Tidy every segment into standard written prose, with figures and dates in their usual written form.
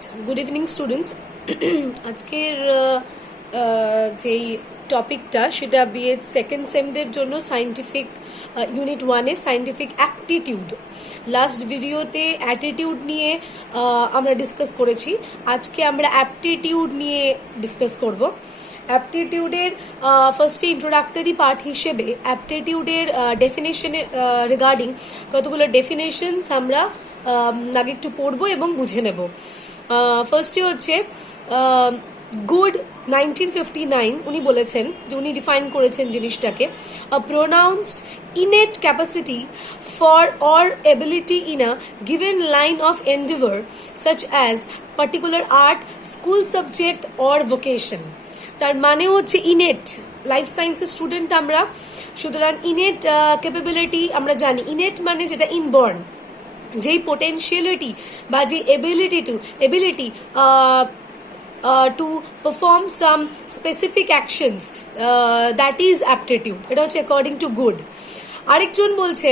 আচ্ছা, good evening students. আজকের যেই টপিকটা সেটা বিএড সেকেন্ড সেমদের জন্য সায়েন্টিফিক ইউনিট 1-এ সায়েন্টিফিক অ্যাপটিটিউড। লাস্ট ভিডিওতে অ্যাটিটিউড নিয়ে আমরা ডিসকাস করেছি, আজকে আমরা অ্যাপটিটিউড নিয়ে ডিসকাস করব। অ্যাপটিটিউডের ফার্স্টে ইন্ট্রোডাক্টরি পার্ট হিসেবে অ্যাপটিটিউডের ডেফিনেশনের রিগার্ডিং কতগুলো ডেফিনেশনস আমরা আগে একটু পড়বো এবং বুঝে নেব। ফার্স্টে হচ্ছে গুড 1959 উনি বলেছেন যে উনি ডিফাইন করেছেন জিনিসটাকে আ pronounced innate capacity for or ability in a given line of endeavor such as particular art, school subject or vocation। তার মানে হচ্ছে ইনেট, লাইফ সায়েন্সের স্টুডেন্ট আমরা, সুতরাং ইনেট ক্যাপাবিলিটি আমরা জানি। ইনেট মানে যেটা ইনবর্ন, যেই পোটেনশিয়ালিটি বা যে ability to perform some specific actions, that is aptitude। এটা হচ্ছে according to good। আরেকজন বলছে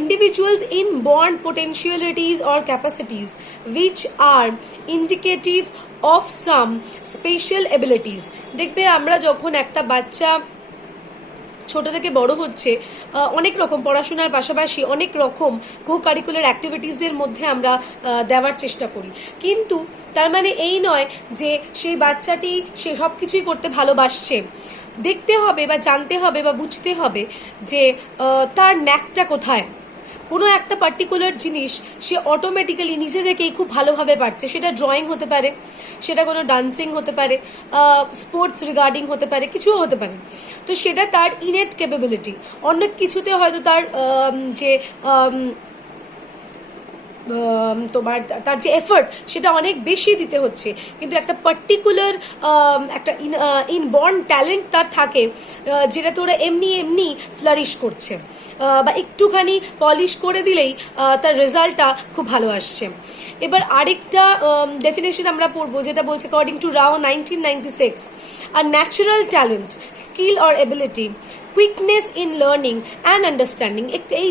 individuals inborn potentialities or capacities which are indicative of some special abilities। দেখবে আমরা যখন একটা বাচ্চা ছোট থেকে বড় হচ্ছে, অনেক রকম পড়াশোনার পাশাপাশি অনেক রকম কো কারিকুলার অ্যাক্টিভিটিসের মধ্যে আমরা দেওয়ার চেষ্টা করি, কিন্তু তার মানে এই নয় যে সেই বাচ্চাটি সে সব কিছুই করতে ভালোবাসছে। দেখতে হবে বা জানতে হবে বা বুঝতে হবে যে তার ন্যাকটা কোথায়। কোনো একটা পার্টিকুলার জিনিস সে অটোমেটিক্যালি নিজে থেকেই খুব ভালোভাবে পারছে, সেটা ড্রয়িং হতে পারে, সেটা কোনো ডান্সিং হতে পারে, স্পোর্টস রিগার্ডিং হতে পারে, কিছুও হতে পারে। তো সেটা তার ইনেট ক্যাপাবিলিটি। অনেক কিছুতে হয়তো তার যে তোমার তার যে এফর্ট সেটা অনেক বেশি দিতে হচ্ছে, কিন্তু একটা পার্টিকুলার একটা ইনবর্ন ট্যালেন্ট তার থাকে, যেটা তোরা এমনি ফ্লারিশ করছে, বা একটুখানি পলিশ করে দিলেই তার রেজাল্টটা খুব ভালো আসছে। এবার আরেকটা ডেফিনেশন আমরা পড়বো, যেটা বলছে অ্যাকর্ডিং টু রাও 1996, আর natural talent, skill or ability, quickness in learning and understanding. এই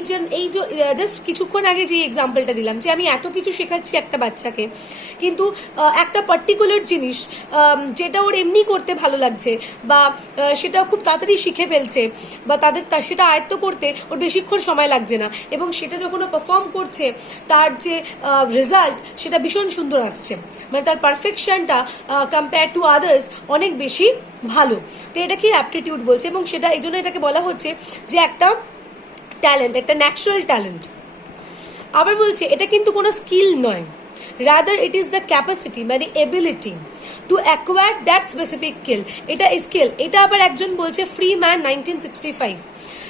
যে জাস্ট কিছুক্ষণ আগে যে এক্সাম্পলটা দিলাম, যে আমি এত কিছু শেখাচ্ছি একটা বাচ্চাকে, কিন্তু একটা পার্টিকুলার জিনিস যেটা ওর এমনি করতে ভালো লাগছে বা সেটা খুব তাড়াতাড়ি শিখে ফেলছে, বা সেটা আয়ত্ত করতে ওর বেশিক্ষণ সময় লাগছে না, এবং সেটা যখন ও পারফর্ম করছে তার যে রেজাল্ট সেটা ভীষণ সুন্দর আসছে, মানে তার পারফেকশনটা কম্পেয়ার টু আদার্স অনেক বেশি ভালো। তো এটাকে অ্যাপটিটিউড বলছে, এবং সেটা এই জন্য এটাকে বলা হচ্ছে যে একটা ট্যালেন্ট, একটা ন্যাচারাল ট্যালেন্ট। আবার বলছে এটা কিন্তু কোনো স্কিল নয়, rather it is the capacity মানে ability to acquire that specific skill. এটা স্কিল। এটা আবার একজন বলছে ফ্রিম্যান 1965।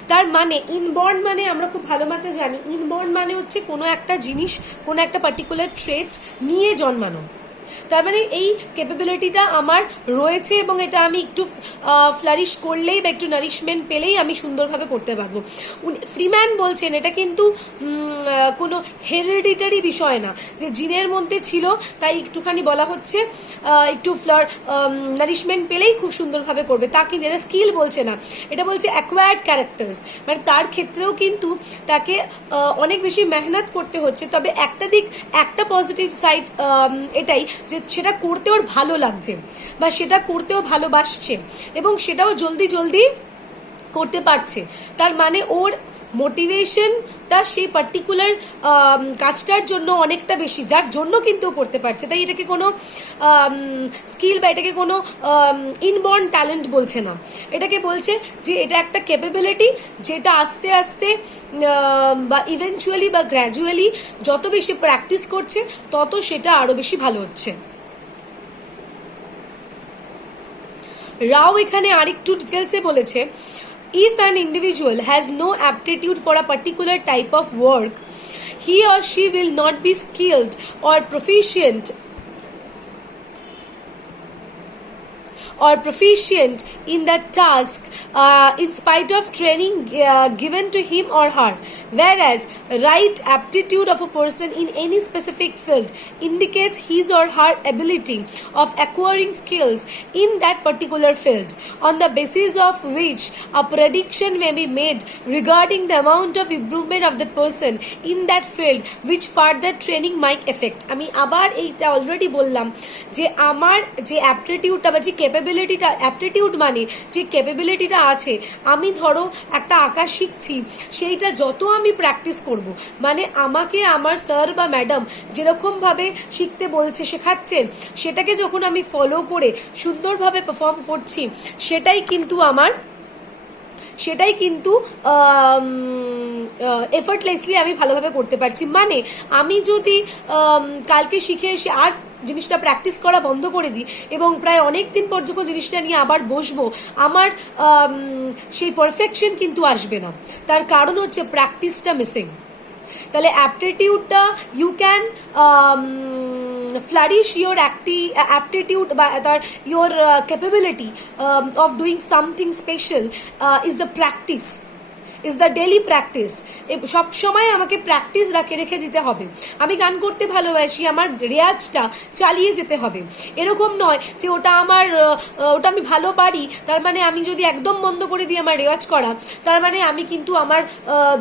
তার মানে ইনবর্ন মানে আমরা খুব ভালো মতো জানি, ইনবর্ন মানে হচ্ছে কোনো একটা জিনিস, কোনো একটা পার্টিকুলার ট্রেট নিয়ে জন্মানো। তার মানে এই ক্যাপাবিলিটিটা আমার রয়েছে এবং এটা আমি একটু ফ্লারিশ করলেই বা একটু নারিশমেন্ট পেলেই আমি সুন্দরভাবে করতে পারবো। ফ্রিম্যান বলছেন এটা কিন্তু কোনো হেরিডিটারি বিষয় না, যে জিনের মধ্যে ছিল তাই একটুখানি বলা হচ্ছে একটু নারিশমেন্ট পেলেই খুব সুন্দরভাবে করবে, তা কিন্তু এটা স্কিল বলছে না, এটা বলছে অ্যাকোয়ার্ড ক্যারেক্টার্স। মানে তার ক্ষেত্রেও কিন্তু তাকে অনেক বেশি মেহনত করতে হচ্ছে, তবে একটা পজিটিভ সাইড এটাই যে সেটা করতে ওর ভালো লাগছে বা সেটা করতেও ভালোবাসছে এবং সেটাও জলদি করতে পারছে। তার মানে ওর মোটিভেশনটা সেই পার্টিকুলার কাজটার জন্য অনেকটা বেশি, যার জন্য কিন্তু করতে পারছে। তাই এটাকে কোনো স্কিল বা এটাকে কোনো ইনবর্ন ট্যালেন্ট বলছে না, এটাকে বলছে যে এটা একটা ক্যাপাবিলিটি, যেটা আস্তে আস্তে বা ইভেনচুয়ালি বা গ্র্যাজুয়ালি যত বেশি প্র্যাকটিস করছে তত সেটা আরও বেশি ভালো হচ্ছে। রাও এখানে আরেকটু ডিটেলসে বলেছে, if an individual has no aptitude for a particular type of work, he or she will not be skilled or proficient or proficient in that task in spite of training given to him or her, whereas right aptitude of a person in any specific field indicates his or her ability of acquiring skills in that particular field, on the basis of which a prediction may be made regarding the amount of improvement of that person in that field which further training might affect. আমি আবার এইটা already বললাম যে আমার যে অ্যাপটিটিউডটা বা যে ক্যাপাবিলিটিটা, aptitude মানে যে ক্যাপাবিলিটিটা আছে, আমি ধরো একটা আঁকা শিখছি, সেইটা যত আমি প্র্যাকটিস করব, মানে আমাকে আমার স্যার বা ম্যাডাম যেরকমভাবে শিখতে বলছে, শেখাচ্ছেন, সেটাকে যখন আমি ফলো করে সুন্দরভাবে পারফর্ম করছি, সেটাই কিন্তু এফর্টলেসলি আমি ভালোভাবে করতে পারছি। মানে আমি যদি কালকে শিখে এসে আর জিনিসটা প্র্যাকটিস করা বন্ধ করে দিই এবং প্রায় অনেক দিন পর যখন জিনিসটা নিয়ে আবার বসবো, আমার সেই পারফেকশন কিন্তু আসবে না। তার কারণ হচ্ছে প্র্যাকটিসটা মিসিং। তাহলে অ্যাপটিটিউডটা you can flourish your aptitude বা your capability of doing something special is the practice, is the daily practice. সব সময় আমাকে প্র্যাকটিস রেখে দিতে হবে। আমি গান করতে ভালোবাসি, আমার রেয়াজটা চালিয়ে যেতে হবে। এরকম নয় যে ওটা আমি ভালো পারি, তার মানে আমি যদি একদম বন্ধ করে দিই আমার রেওয়াজ করা, তার মানে আমি কিন্তু আমার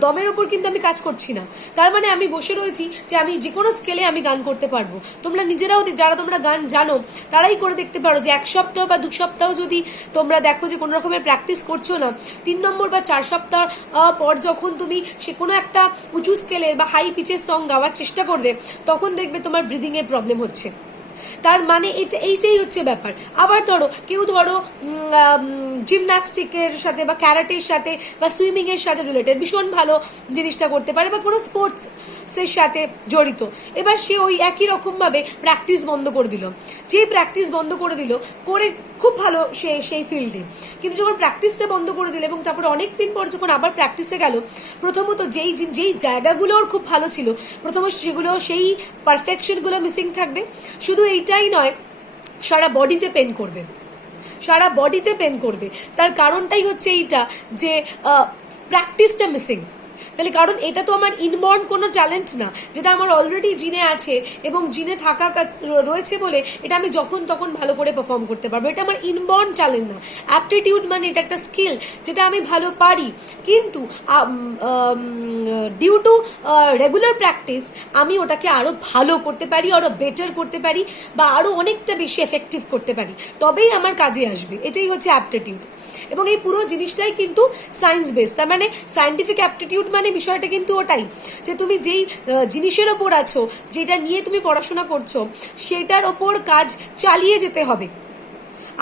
দমের ওপর কিন্তু আমি কাজ করছি না। তার মানে আমি বসে রয়েছি যে আমি যে কোনো স্কেলে আমি গান করতে পারবো। তোমরা নিজেরাও, যারা তোমরা গান জানো, তারাই করে দেখতে পারো যে 1 সপ্তাহ বা 2 সপ্তাহ যদি তোমরা দেখো যে কোনো রকমের প্র্যাকটিস করছো না, 3 নম্বর বা 4 সপ্তাহ পর যখন তুমি সে কোনো একটা উঁচু স্কেলের বা হাই পিচের সং গাওয়ার চেষ্টা করবে, তখন দেখবে তোমার ব্রিদিং এর প্রবলেম হচ্ছে। তার মানে এইটাই হচ্ছে ব্যাপার। আবার কেউ জিমন্যাস্টিকের সাথে বা ক্যারাটের সাথে বা সুইমিং এর সাথে রিলেটেড ভীষণ ভালো জিনিসটা করতে পারে বা কোনো স্পোর্টসের সাথে জড়িত। এবার সে ওই একই রকমভাবে প্র্যাকটিস বন্ধ করে দিল। যে প্র্যাকটিস বন্ধ করে দিল, করে খুব ভালো সেই ফিল্ডে, কিন্তু যখন প্র্যাকটিসটা বন্ধ করে দিল এবং তারপরে অনেক দিন পর যখন আবার প্র্যাকটিসে গেল, প্রথমত যেই জায়গাগুলো ওর খুব ভালো ছিল, প্রথমত সেগুলো, সেই পারফেকশনগুলো মিসিং থাকবে। শুধু এইটাই নয়, সারা বডিতে পেন করবে। তার কারণটাই হচ্ছে এইটা যে প্র্যাকটিসটা মিসিং। তাহলে কারণ এটা তো আমার ইনবর্ন কোনো ট্যালেন্ট না, যেটা আমার অলরেডি জিনে আছে এবং জিনে থাকা রয়েছে বলে এটা আমি যখন তখন ভালো করে পারফর্ম করতে পারবো। এটা আমার ইনবর্ন ট্যালেন্ট না। অ্যাপটিটিউড মানে এটা একটা স্কিল যেটা আমি ভালো পারি, কিন্তু ডিউ টু রেগুলার প্র্যাকটিস আমি ওটাকে আরও ভালো করতে পারি, আরও বেটার করতে পারি, বা আরও অনেকটা বেশি এফেক্টিভ করতে পারি, তবেই আমার কাজে আসবে। এটাই হচ্ছে অ্যাপটিটিউড। এবং এই পুরো জিনিসটাই কিন্তু সায়েন্স বেস। তার মানে সায়েন্টিফিক অ্যাপটিটিউড মানে বিষয়টা কিন্তু ওটাই যে তুমি যেই জিনিসের ওপর আছো, যেটা নিয়ে তুমি পড়াশোনা করছো, সেটার ওপর কাজ চালিয়ে যেতে হবে।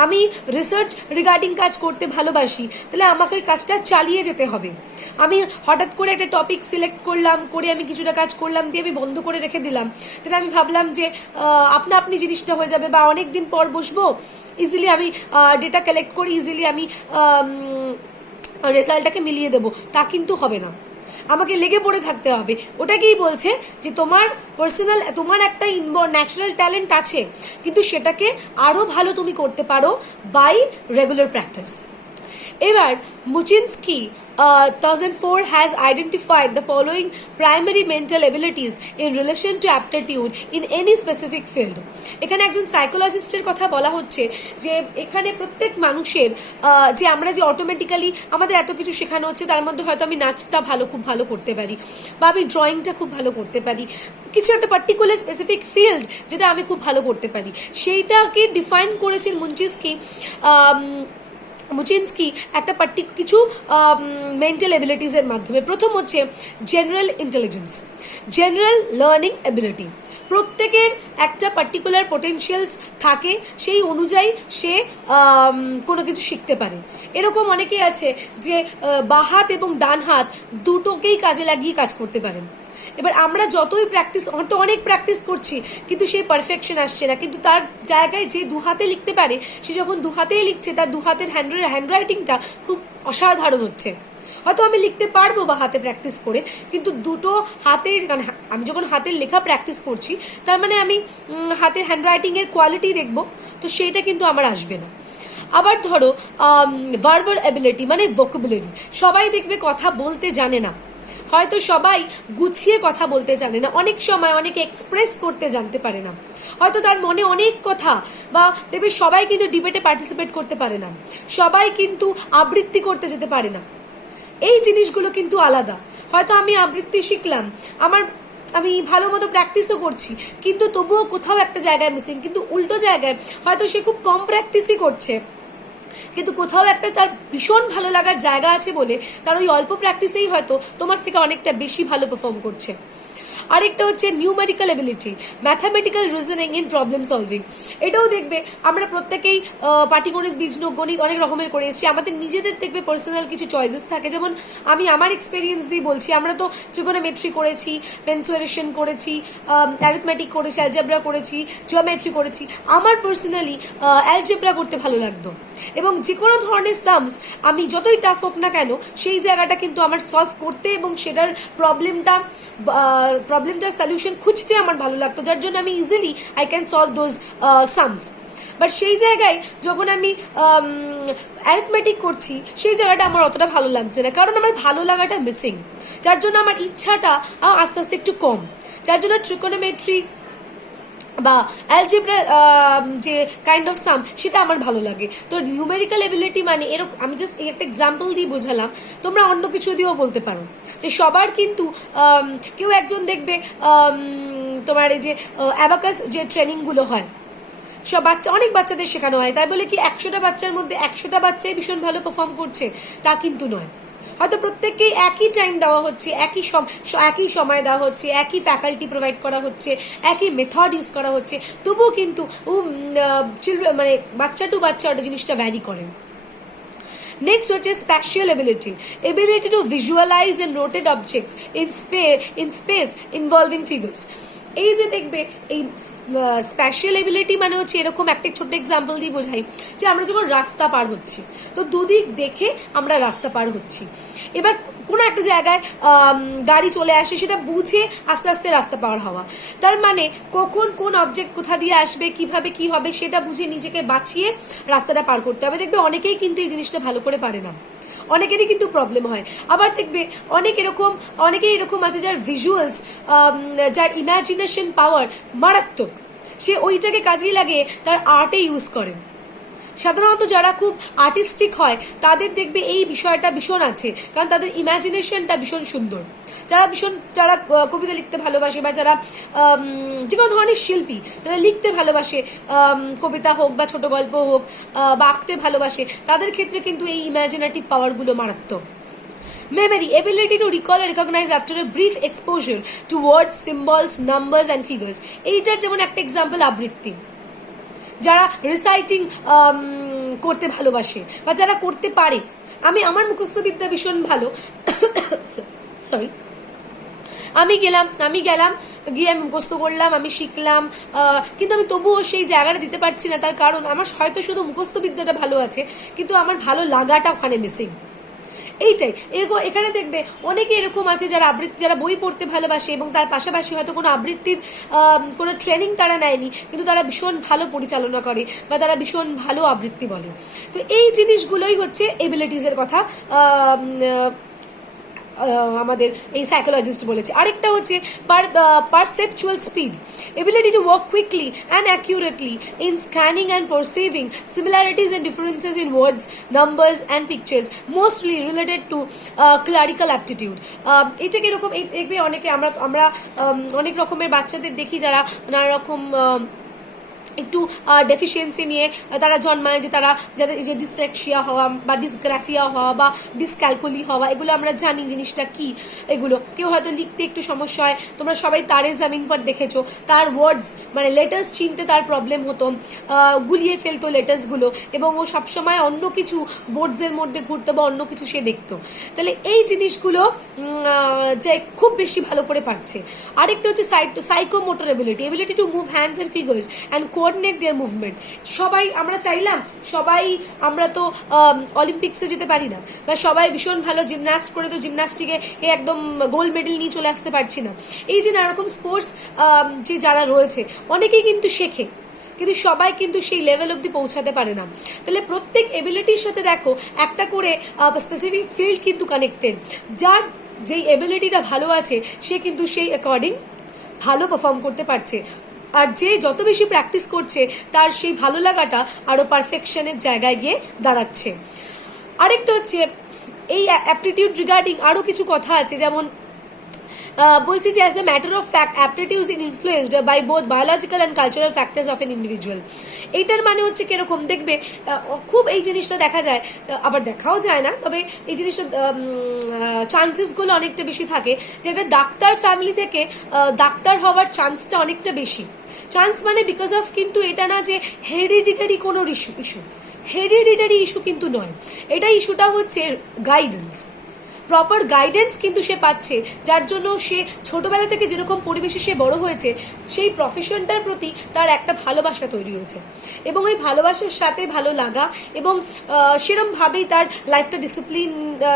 আমি রিসার্চ রিগার্ডিং কাজ করতে ভালোবাসি, তাহলে আমাকে ওই কাজটা চালিয়ে যেতে হবে। আমি হঠাৎ করে একটা টপিক সিলেক্ট করলাম, করে আমি কিছুটা কাজ করলাম, দিয়ে আমি বন্ধ করে রেখে দিলাম, তাহলে আমি ভাবলাম যে আপনি জিনিসটা হয়ে যাবে, বা অনেক দিন পর বসবো, ইজিলি আমি ডেটা কালেক্ট করি, ইজিলি আমি রেজাল্টটাকে মিলিয়ে দেবো, তা কিন্তু হবে না। আমাকে লেগে পড়ে থাকতে হবে। ওটাকেই বলছে যে তোমার একটা ন্যাচারাল ট্যালেন্ট আছে, কিন্তু সেটাকে আরো ভালো তুমি করতে পারো বাই রেগুলার প্র্যাকটিস। এবার মুচিনস্কি 2004 has identified the following primary mental abilities in relation to aptitude in any specific field. এখানে একজন সাইকোলজিস্টের কথা বলা হচ্ছে যে এখানে প্রত্যেক মানুষের যে আমরা যে অটোমেটিক্যালি আমাদের এত কিছু শেখানো হচ্ছে, তার মধ্যে হয়তো আমি নাচটা খুব ভালো করতে পারি, বা আমি ড্রয়িংটা খুব ভালো করতে পারি, কিছু একটা পার্টিকুলার স্পেসিফিক ফিল্ড যেটা আমি খুব ভালো করতে পারি, সেইটাকে ডিফাইন করেছেন মুচিনস্কি একটা কিছু মেন্টাল এবিলিটিসের মাধ্যমে। প্রথম হচ্ছে general intelligence, general learning ability. প্রত্যেকের একটা পার্টিকুলার পোটেনশিয়ালস থাকে, সেই অনুযায়ী সে কোনো কিছু শিখতে পারে। এরকম অনেকেই আছে যে বাঁ হাত এবং ডান হাত দুটোকেই কাজে লাগিয়ে কাজ করতে পারেন। এবার আমরা যতই অনেক প্র্যাকটিস করছি, কিন্তু সেই পারফেকশন আসছে না। কিন্তু তার জায়গায় যে 2 হাতে লিখতে পারে, সে যখন 2 হাতেই লিখছে, তার 2 হাতের হ্যান্ডরাইটিংটা খুব অসাধারণ হচ্ছে। হয়তো আমি লিখতে পারবো বা হাতে প্র্যাকটিস করে, কিন্তু দুটো হাতের, আমি যখন হাতের লেখা প্র্যাকটিস করছি, তার মানে আমি হাতের হ্যান্ডরাইটিংয়ের কোয়ালিটি দেখবো, তো সেইটা কিন্তু আমার আসবে না। আবার ধরো ভার্বাল অ্যাবিলিটি মানে ভোকাবুলারি, সবাই দেখবে কথা বলতে জানে না, হয়তো সবাই গুছিয়ে কথা বলতে জানে না, অনেক সময় অনেকে এক্সপ্রেস করতে জানতে পারে না, হয়তো তার মনে অনেক কথা, বা দেখবে সবাই কিন্তু ডিবেটে পার্টিসিপেট করতে পারে না, সবাই কিন্তু আবৃত্তি করতে যেতে পারে না। এই জিনিসগুলো কিন্তু আলাদা। হয়তো আমি আবৃত্তি শিখলাম, আমি ভালো মতো প্র্যাকটিসও করছি, কিন্তু তবুও কোথাও একটা জায়গায় মিসিং। কিন্তু উল্টো জায়গায় হয়তো সে খুব কম প্র্যাকটিসই করছে, কিন্তু কোথাও একটা তার ভীষণ ভালো লাগার জায়গা আছে বলে তার ওই অল্প প্র্যাকটিসেই হয়তো তোমার থেকে অনেকটা বেশি ভালো পারফর্ম করছে। আরেকটা হচ্ছে numerical ability, mathematical reasoning in problem solving. এটাও দেখবে আমরা প্রত্যেকেই পাটিগণিত, বীজগণিত অনেক রকমের করে এসেছি, আমাদের নিজেদের দেখবে পার্সোনাল কিছু চয়েসেস থাকে। যেমন আমি আমার এক্সপিরিয়েন্স দিয়ে বলছি, আমরা তো ত্রিকোণোমেট্রি করেছি, পেন্সুয়েশন করেছি, অ্যারিথমেটিক করেছি, অ্যালজেব্রা করেছি, জিওমেট্রি করেছি। আমার পার্সোনালি অ্যালজেব্রা করতে ভালো লাগতো, এবং যে কোনো ধরনের সামস আমি যতই টাফ হোক না কেন সেই জায়গাটা কিন্তু আমার সলভ করতে এবং সেটার প্রবলেমটার সলিউশন খুঁজতে আমার ভালো লাগতো, যার জন্য আমি easily I can solve those sums. But সেই জায়গায় যখন আমি অ্যারিথমেটিক করছি সেই জায়গাটা আমার অতটা ভালো লাগছে না, কারণ আমার ভালো লাগাটা মিসিং, যার জন্য আমার ইচ্ছাটা আস্তে আস্তে একটু কম, যার জন্য ট্রিকোনোমেট্রি বা অ্যালজেব্রা যে কাইন্ড অফ সাম সেটা আমার ভালো লাগে। তো নিউমেরিক্যাল এবিলিটি মানে এরকম, আমি জাস্ট একটা এক্সাম্পল দিয়ে বোঝালাম, তোমরা অন্য কিছু দিয়েও বলতে পারো যে সবার কিন্তু কেউ একজন দেখবে তোমার এই যে অ্যাবাকাস যে ট্রেনিংগুলো হয় সব অনেক বাচ্চাদের শেখানো হয়, তাই বলে কি 100টা বাচ্চার মধ্যে 100টা বাচ্চাই ভীষণ ভালো পারফর্ম করছে তা কিন্তু নয়। হয়তো প্রত্যেককেই একই টাইম দেওয়া হচ্ছে, একই সময় দেওয়া হচ্ছে, একই ফ্যাকাল্টি প্রোভাইড করা হচ্ছে, একই মেথড ইউজ করা হচ্ছে, তবুও কিন্তু মানে বাচ্চা টু বাচ্চা ওটা জিনিসটা ভ্যারি করেন। নেক্সট হচ্ছে spatial ability to visualize and rotate objects in space involving figures. এই যে দেখবে এই স্প্যাশিয়াল এবিলিটি মানে হচ্ছে এরকম একটা ছোট্ট এক্সাম্পল দিয়ে বোঝাই যে আমরা যখন রাস্তা পার হচ্ছি তো দুদিক দেখে আমরা রাস্তা পার হচ্ছি, এবার কোনো একটা জায়গায় গাড়ি চলে আসে সেটা বুঝে আস্তে আস্তে রাস্তা পার হওয়া, তার মানে কখন কোন অবজেক্ট কোথা দিয়ে আসবে, কিভাবে কি হবে সেটা বুঝে নিজেকে বাঁচিয়ে রাস্তাটা পার করতে হবে। দেখবে অনেকেই কিন্তু এই জিনিসটা ভালো করে পারে না, অনেকেরই কিন্তু প্রবলেম হয়। আবার দেখবে অনেকেই এরকম আছে যার ভিজুয়ালস, যার ইমাজিনেশন পাওয়ার মারাত্মক, সে ওইটাকে কাজে লাগে তার আর্টে ইউজ করেন। সাধারণত যারা খুব আর্টিস্টিক হয় তাদের দেখবে এই বিষয়টা ভীষণ আছে, কারণ তাদের ইমাজিনেশনটা ভীষণ সুন্দর। যারা কবিতা লিখতে ভালোবাসে বা যারা যে কোনো ধরনের শিল্পী যারা লিখতে ভালোবাসে, কবিতা হোক বা ছোট গল্প হোক বা আঁকতে ভালোবাসে, তাদের ক্ষেত্রে কিন্তু এই ইমাজিনেটিভ পাওয়ারগুলো মারাত্মক। Memory, ability to recall and recognize after a brief exposure to words, symbols, numbers and figures. এইটার যেমন একটা এক্সাম্পল আবৃত্তি। যারা রিসাইটিং করতে ভালোবাসে বা যারা করতে পারে, আমার মুখস্থ বিদ্যা ভীষণ ভালো, সরি, আমি গেলাম গিয়ে আমি মুখস্থ করলাম, আমি শিখলাম, কিন্তু আমি তবুও সেই জায়গাটা দিতে পারছি না, তার কারণ আমার হয়তো শুধু মুখস্থ বিদ্যাটা ভালো আছে কিন্তু আমার ভালো লাগাটা ওখানে মিসিং। এইটাই এরকম এখানে দেখবে অনেকে এরকম আছে যারা বই পড়তে ভালোবাসে এবং তার পাশাপাশি হয়তো কোনো আবৃত্তির কোনো ট্রেনিং তারা নেয়নি, কিন্তু তারা ভীষণ ভালো পরিচালনা করে বা তারা ভীষণ ভালো আবৃত্তি বলে। তো এই জিনিসগুলোই হচ্ছে এবিলিটিসের কথা আমাদের এই সাইকোলজিস্ট বলেছে। আরেকটা হচ্ছে perceptual speed, ability to work quickly and accurately in scanning and perceiving similarities and differences in words, numbers and pictures, mostly related to clerical aptitude. এটা কিরকম, দেখবে আমরা অনেক রকমের বাচ্চাদের দেখি যারা নানা রকম একটু ডেফিসিয়েন্সি নিয়ে তারা জন্মায়, যে তারা যাদের যে ডিসলেক্সিয়া হওয়া বা ডিসগ্রাফিয়া হওয়া বা ডিসক্যালকুলি হওয়া, এগুলো আমরা জানি জিনিসটা কি। এগুলো কেউ হয়তো লিখতে একটু সমস্যা হয়, তোমরা সবাই তারে জামিন পর দেখেছো, তার ওয়ার্ডস মানে লেটার্স চিনতে তার প্রবলেম হতো, গুলিয়ে ফেলতো লেটার্সগুলো, এবং ও সবসময় অন্য কিছু বোর্ডসের মধ্যে ঘুরতো বা অন্য কিছু সে দেখতো। তাহলে এই জিনিসগুলো যে খুব বেশি ভালো করে পারছে। আরেকটা হচ্ছে psychomotor ability to move hands and figures and coordinate their movement. আমরা তো অলিম্পিক্সে যেতে পারি না, বা সবাই ভীষণ ভালো জিমন্যাস্ট করে তো জিমন্যাস্টিকে একদম গোল্ড মেডেল নিয়ে চলে আসতে পারছি না। এই যে নানা রকম স্পোর্টস যে যারা রয়েছে অনেকেই কিন্তু শেখে, কিন্তু সবাই কিন্তু সেই লেভেল অবধি পৌঁছাতে পারে না। তাহলে প্রত্যেক এবিলিটির সাথে দেখো একটা করে স্পেসিফিক ফিল্ড কিন্তু কানেক্টেড। যার যেই এবিলিটিটা ভালো আছে সে কিন্তু সেই অ্যাকর্ডিং ভালো পারফর্ম করতে পারছে, আর যে যত বেশি প্র্যাকটিস করছে তার সেই ভালো লাগাটা আরও পারফেকশনের জায়গায় গিয়ে দাঁড়াচ্ছে। আরেকটা হচ্ছে এই অ্যাপটিটিউড রিগার্ডিং আরও কিছু কথা আছে, যেমন বলছি যে as a matter of fact aptitude in influenced by both biological and cultural factors of an individual. এইটার মানে হচ্ছে কিরকম দেখবে, খুব এই জিনিসটা দেখা যায়, আবার দেখাও যায় না, তবে এই জিনিসটা চান্সেসগুলো অনেকটা বেশি থাকে, যেটা ডাক্তার ফ্যামিলি থেকে ডাক্তার হওয়ার চান্সটা অনেকটা বেশি। চান্স মানে বিকজ অফ, কিন্তু এটা না যে হেরিডিটারি কোনো ইস্যু, হেরিডিটারি ইস্যু কিন্তু নয়, এটা ইস্যুটা হচ্ছে গাইডেন্স, প্রপার গাইডেন্স কিন্তু সে পাচ্ছে, যার জন্য সে ছোটবেলা থেকে যেরকম পরিবেশে সে বড় হয়েছে সেই প্রফেশনটার প্রতি তার একটা ভালোবাসা তৈরি হয়েছে, এবং ওই ভালোবাসার সাথে ভালো লাগা এবং সেরমভাবেই তার লাইফটা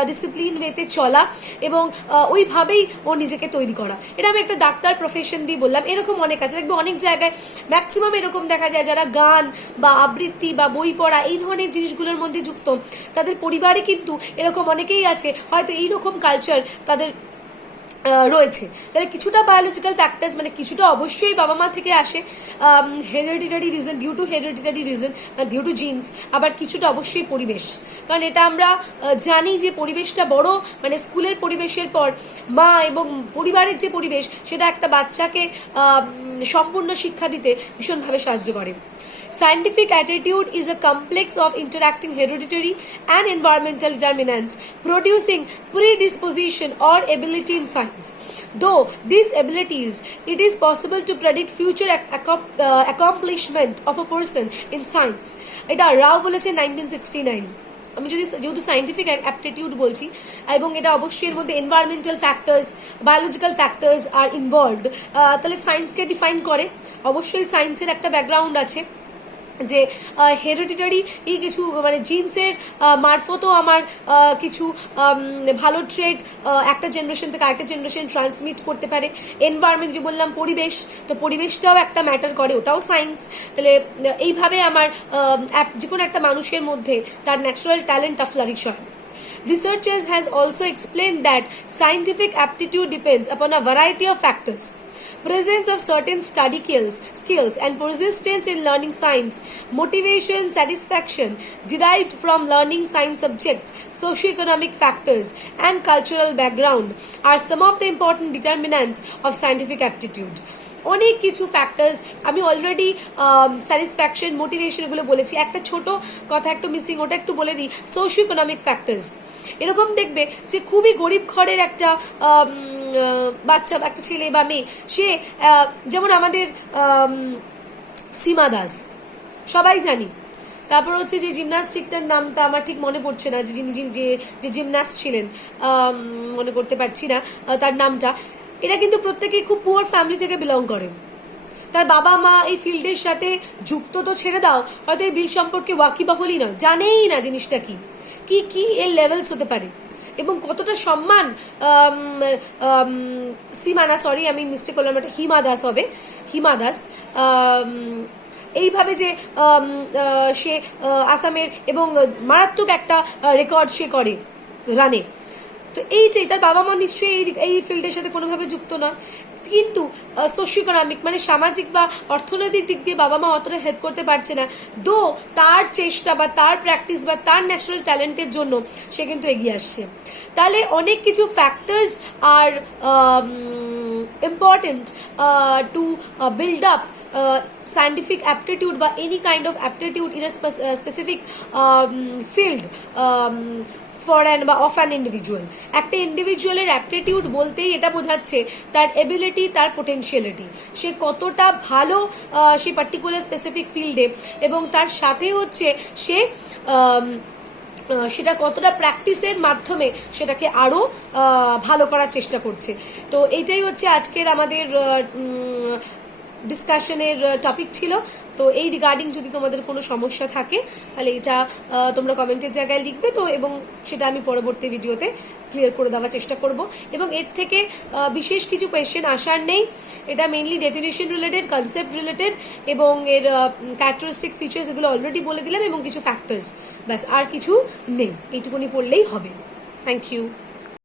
ডিসিপ্লিন ওয়েতে চলা এবং ওইভাবেই ও নিজেকে তৈরি করা। এটা আমি একটা ডাক্তার প্রফেশন দিয়ে বললাম, এরকম অনেক আছে, দেখবে অনেক জায়গায় ম্যাক্সিমাম এরকম দেখা যায় যারা গান বা আবৃত্তি বা বই পড়া এই ধরনের জিনিসগুলোর মধ্যে যুক্ত, তাদের পরিবারে কিন্তু এরকম অনেকেই আছে হয়তো এইরকম কালচার তাদের রয়েছে। তাহলে কিছুটা বায়োলজিক্যাল ফ্যাক্টার্স, মানে কিছুটা অবশ্যই বাবা মা থেকে আসে, hereditary reason, due to hereditary reason, due to genes, আবার কিছুটা অবশ্যই পরিবেশ, কারণ এটা আমরা জানি যে পরিবেশটা বড়, মানে স্কুলের পরিবেশের পর মা এবং পরিবারের যে পরিবেশ সেটা একটা বাচ্চাকে সম্পূর্ণ শিক্ষা দিতে ভীষণভাবে সাহায্য করে। Scientific attitude is a complex of interacting hereditary and environmental determinants producing predisposition or ability in science. Though these abilities, it is possible to predict future accomplishment of a person in science. এটা রাও বলেছে 1969। আমি যেহেতু scientific aptitude বলছি এবং এটা অবশ্যই এর মধ্যে এনভায়রনমেন্টাল ফ্যাক্টরস, বায়োলজিক্যাল ফ্যাক্টরস আর ইনভলভড, তাহলে সায়েন্সকে ডিফাইন করে। অবশ্যই সায়েন্সের একটা ব্যাকগ্রাউন্ড আছে যে হেরিডিটারি কিছু মানে জিন্সের মারফতও আমার কিছু ভালো ট্রেড একটা জেনারেশন থেকে আরেকটা জেনারেশন ট্রান্সমিট করতে পারে। এনভায়রনমেন্ট যে বললাম পরিবেশ, তো পরিবেশটাও একটা ম্যাটার করে, ওটাও সায়েন্স। তাহলে এইভাবে আমার যে কোনো একটা মানুষের মধ্যে তার ন্যাচারাল ট্যালেন্টটা ফ্লারিশ হয়। Researchers has also explained that scientific aptitude depends upon a variety of factors. Presence of certain study skills and persistence in learning science, motivation, satisfaction derived from learning science subjects, socioeconomic factors and cultural background are some of the important determinants of scientific aptitude. অনেক কিছু factors আমি already satisfaction, motivation এগুলো বলেছি। একটা ছোট কথা একটু missing, ওটা একটু বলে দিই। সোশিও ইকোনমিক ফ্যাক্টরস, এরকম দেখবে যে খুবই গরিব ঘরের একটা বাচ্চা, একটা ছেলে বা মেয়ে, সে যেমন আমাদের সীমা দাস সবাই জানি, তারপর হচ্ছে যে জিমন্যাস্টিকটার নামটা আমার ঠিক মনে পড়ছে না, যে জিমন্যাস্ট ছিলেন, মনে করতে পারছি না তার নামটা। এরা কিন্তু প্রত্যেকেই খুব পুয়ার ফ্যামিলি থেকে বিলং করে। তার বাবা মা এই ফিল্ডের সাথে যুক্ত তো ছেড়ে দাও, হয়তো এই বিল সম্পর্কে ওয়াকিবহালই নয়, জানেই না জিনিসটা কি কি এর লেভেলস হতে পারে এবং কতটা সম্মান। সীমানা, সরি আমি মিস্টেক করলাম, এটা হিমা দাস হবে, হিমা দাস। এইভাবে যে সে আসামের এবং মারাত্মক একটা রেকর্ড সে করে রানে, তো এইটাই তার বাবা মা নিশ্চয়ই এই ফিল্ডের সাথে কোনোভাবে যুক্ত নয়, কিন্তু সোশিও ইকোনমিক মানে সামাজিক বা অর্থনৈতিক দিক দিয়ে বাবা মা অতটা হেল্প করতে পারছে না, দো তার চেষ্টা বা তার প্র্যাকটিস বা তার ন্যাচারাল ট্যালেন্টের জন্য সে কিন্তু এগিয়ে আসছে। তাহলে অনেক কিছু ফ্যাক্টরস আর important to build up scientific aptitude বা any kind of aptitude in a specific field for an বা অফ অ্যান ইন্ডিভিজুয়াল। একটা ইন্ডিভিজুয়ালের অ্যাপটিটিউড বলতেই এটা বোঝাচ্ছে তার এবিলিটি, তার পোটেনশিয়ালিটি, সে কতটা ভালো সেই পার্টিকুলার স্পেসিফিক ফিল্ডে, এবং তার সাথে হচ্ছে সে সেটা কতটা প্র্যাকটিসের মাধ্যমে সেটাকে আরও ভালো করার চেষ্টা করছে। তো এইটাই হচ্ছে আজকের আমাদের ডিসকাশনের টপিক ছিল। তো তো এই রিগার্ডিং যদি তোমাদের কোনো সমস্যা থাকে তাহলে এটা তোমরা কমেন্টের জায়গায় লিখবে, তো এবং সেটা আমি পরবর্তী ভিডিওতে ক্লিয়ার করে দেওয়ার চেষ্টা করব। এবং এর থেকে বিশেষ কিছু কোয়েশ্চেন আসার নেই, এটা mainly definition related, concept related, এবং এর ক্যারেক্টারিস্টিক ফিচার্স এগুলো অলরেডি বলে দিলাম, এবং কিছু ফ্যাক্টরস, ব্যাস আর কিছু নেই, এইটুকুনি পড়লেই হবে। Thank you.